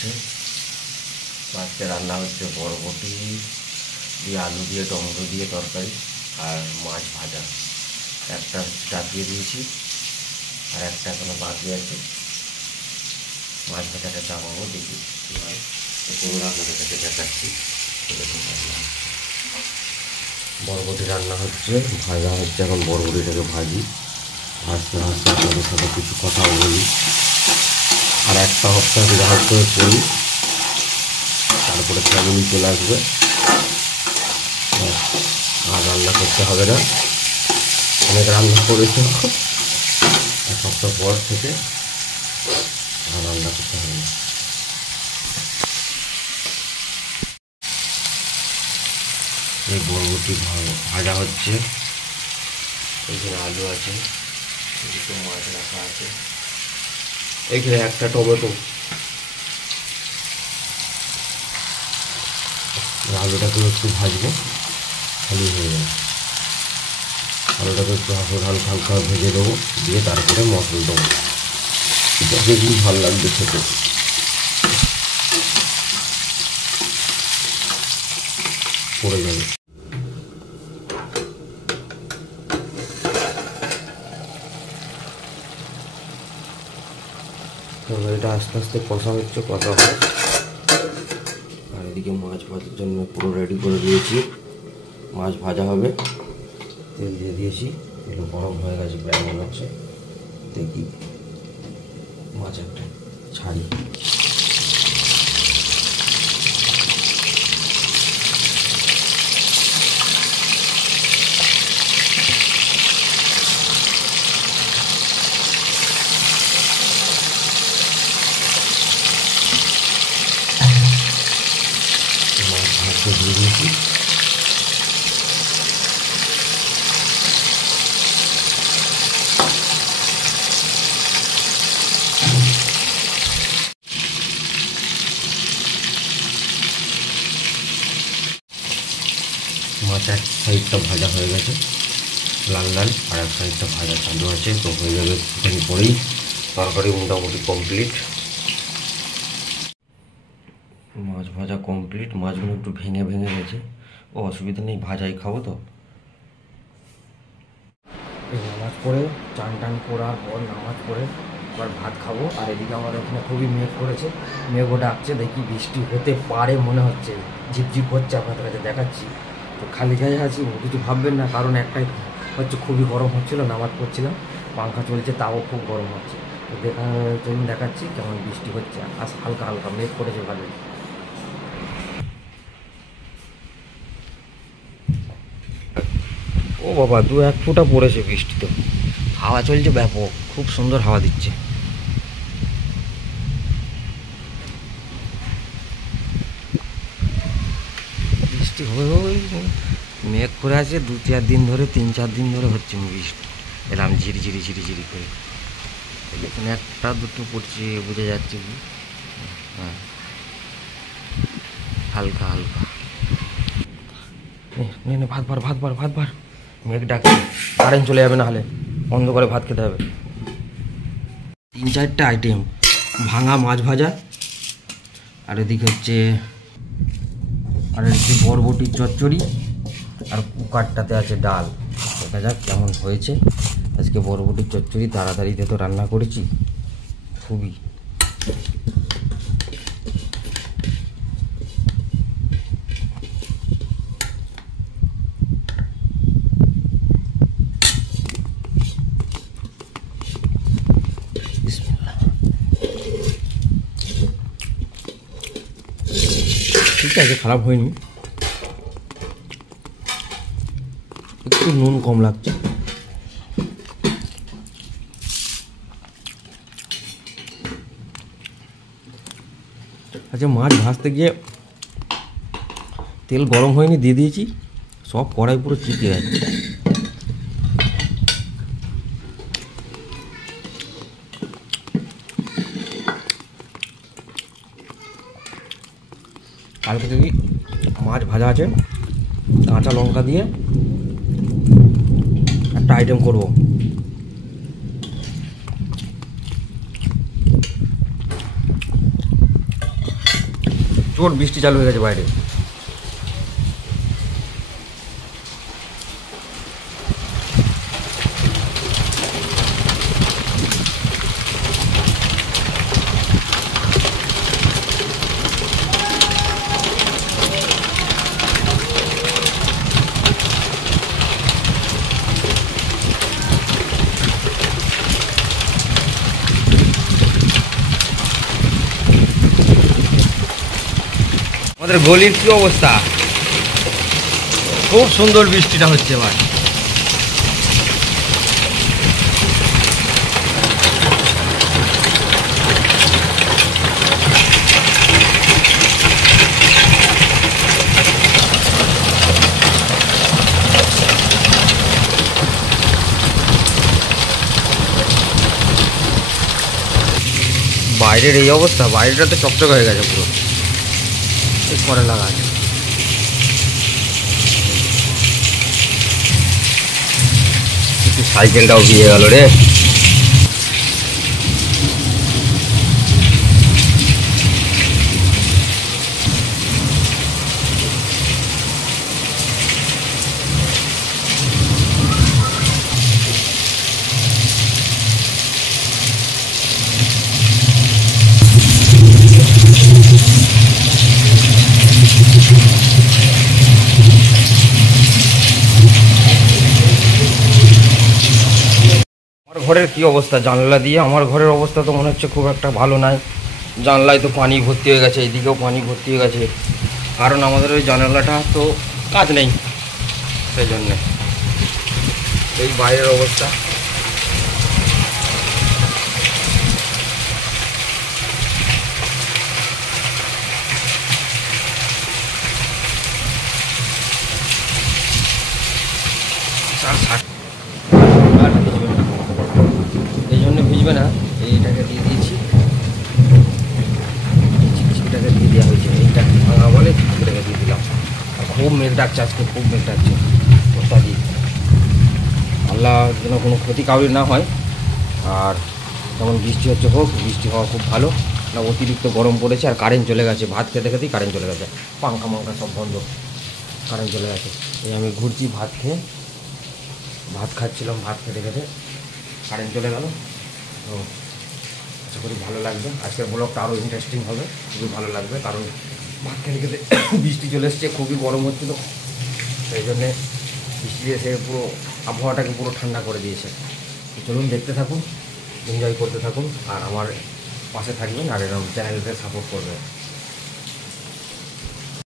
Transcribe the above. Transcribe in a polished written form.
হচ্ছে। আজকে রান্না হচ্ছে বরবটি দিয়ে আলু দিয়ে টমেটো দিয়ে তরকারি আর মাছ ভাজা। একটা চাপিয়ে দিয়েছি আর একটা এখনো বাকি আছে। মাছ ভাজাটা চাপাবো, দেখি কী হয়। এগুলো আপনাদের কাছে দেখাচ্ছি। বরবটি রান্না হচ্ছে, ভাজা হচ্ছে। এখন বরবটিটাকে ভাজি, ভাজতে ভাজতে আপনাদের সাথে কিছু কথা বলি। আর একটা সপ্তাহ রাহাত করে করি, তারপরে ফ্যামিলি চলে আসবে। আর রান্না করতে হবে না, অনেক রান্না করেছে। এক সপ্তাহ পর থেকে আর রান্না করতে হবে না। এই বরবটি ভাজা হচ্ছে। এখানে আলু আছে, দুটো মাছ রাখা আছে, এখানে একটা টমেটো। আলুটাকে একটু ভাজবো, খালি হয়ে যাবে। আলুটাকে একটু হালকা হালকা ভেজে দেবো, দিয়ে তারপরে মশলা দেবো। এটা খুব ভালো লাগবে খেতে। পড়ে যাবে। এটা আস্তে আস্তে কষা হচ্ছে, কষা হয়। আর এদিকে মাছ ভাজার জন্য পুরো রেডি করে দিয়েছি। মাছ ভাজা হবে, তেল দিয়ে দিয়েছি, তেল গরম হয়ে গেছে প্রায় মনে হচ্ছে। দেখি মাছ একটা ছাড়ি। মাছ ভাজতে দিয়ে দিয়েছি। মাছ এক সাইডটা ভাজা হয়ে গেছে লাল লাল, আর এক সাইডটা ভাজা চালু আছে। তো হয়ে যাবে একটুখানি পরেই। তরকারি মোটামুটি কমপ্লিট। মাছ ভাজা কমপ্লিট। মাছগুলো একটু ভেঙে ভেঙে গেছে, ও অসুবিধা নেই, ভাজাই খাবো তো। নামাজ পড়ে চান টান করার পর নামাজ পড়ে এবার ভাত খাবো। আর এদিকে আমাদের এখানে খুবই মেঘ করেছে, মেঘও ডাকছে। দেখি বৃষ্টি হতে পারে মনে হচ্ছে, ঝিপঝিপ হচ্ছে। আপনাদের কাছে দেখাচ্ছি। তো খালি গায়ে আছি, কিছু ভাববেন না, কারণ একটাই হচ্ছে খুবই গরম হচ্ছিলো। নামাজ পড়ছিলাম, পাংখা চলছে, তাও খুব গরম হচ্ছে। তো চলুন দেখাচ্ছি কেমন বৃষ্টি হচ্ছে। হালকা হালকা মেঘ করেছে ভালোই। ও বাবা, 2-1 ফোঁটা পড়েছে বৃষ্টি। তো হাওয়া চলছে ব্যাপক, খুব সুন্দর হাওয়া দিচ্ছে। বৃষ্টি হয়ে মেঘ করে আছে 2-4 দিন ধরে, 3-4 দিন ধরে হচ্ছে বৃষ্টি। এরকম ঝিরিঝিরি ঝিরিঝিরি করে। এখানে একটা দুটো পড়ছে, বোঝা যাচ্ছে। হ্যাঁ, হালকা হালকা। নে ভাত ভার ভাত ভার ভাত ভার। মেঘ ডাকছে, কারেন্ট চলে যাবে, না হলে বন্ধ করে ভাত খেতে হবে। 3-4টা আইটেম, ভাঙা মাছ ভাজা, আর এদিকে হচ্ছে বরবটির চচ্চড়ি, আর কুকারটাতে আছে ডাল। দেখা যাক কেমন হয়েছে। আজকে বরবটির চচ্চড়ি তাড়াতাড়িতে তো রান্না করেছি খুবই। ঠিক আছে, খারাপ হয়নি, একটু নুন কম লাগছে। আচ্ছা, মাছ ভাজতে গিয়ে তেল গরম হয়নি, দিয়ে দিয়েছি, সব কড়াই পুরো চিপে যাচ্ছে। কালকে যদি মাছ ভাজা আছে, কাঁচা লঙ্কা দিয়ে একটা আইটেম করবো। জোর বৃষ্টি চালু হয়ে গেছে বাইরে। আমাদের গলির কি অবস্থা, খুব সুন্দর বৃষ্টিটা হচ্ছে এবার। বাইরের এই অবস্থা, বাইরেটা তো চকচক হয়ে গেছে পুরো, পরে লাগা আছে। সাইকেলটাও ভিজে গেল রে। আমার ঘরের কি অবস্থা, জানলা দিয়ে আমার ঘরের অবস্থা তো মনে হচ্ছে খুব একটা ভালো নয়। জানলায় তো পানি ভর্তি হয়ে গেছে, এইদিকেও পানি ভর্তি হয়ে গেছে, কারণ আমাদের ওই জানালাটা তো কাজ নেই, সেই জন্যে এই বাইরের অবস্থা। আর এই জন্য ভিজবে না, এইটাকে দিয়ে দিয়েছি, চিকচিকিটাকে দিয়ে দেওয়া হয়েছে, এইটা ভাঙা বলে চিকচিকিটাকে দিয়ে দিলাম। আর খুব মেঘ ডাকছে আজকে, খুব মেঘ ডাকছে অত্যাধিক। আল্লাহ যেন কোনো ক্ষতি কাউরির না হয়। আর যেমন বৃষ্টি হচ্ছে হোক, বৃষ্টি হওয়া খুব ভালো না, অতিরিক্ত গরম পড়েছে। আর কারেন্ট চলে গেছে, ভাত খেতে খেতেই কারেন্ট চলে গেছে, পাঙ্খা মাঙ্খা সব বন্ধ, কারেন্ট চলে গেছে। এই আমি ঘুরছি ভাত খেয়ে, ভাত খাচ্ছিলাম, ভাত খেতে খেতে কারেন্ট চলে গেল। তো আশা করি ভালো লাগবে, আজকের ব্লগটা আরও ইন্টারেস্টিং হবে, খুবই ভালো লাগবে। কারণ ভাত খেতে খেতে বৃষ্টি চলে এসছে, খুবই গরম হচ্ছিলো, সেই জন্যে বৃষ্টি এসে পুরো আবহাওয়াটাকে পুরো ঠান্ডা করে দিয়েছে। চলুন দেখতে থাকুন, এনজয় করতে থাকুন, আর আমার পাশে থাকবেন, আর এরকম চ্যানেলকে সাপোর্ট করবেন।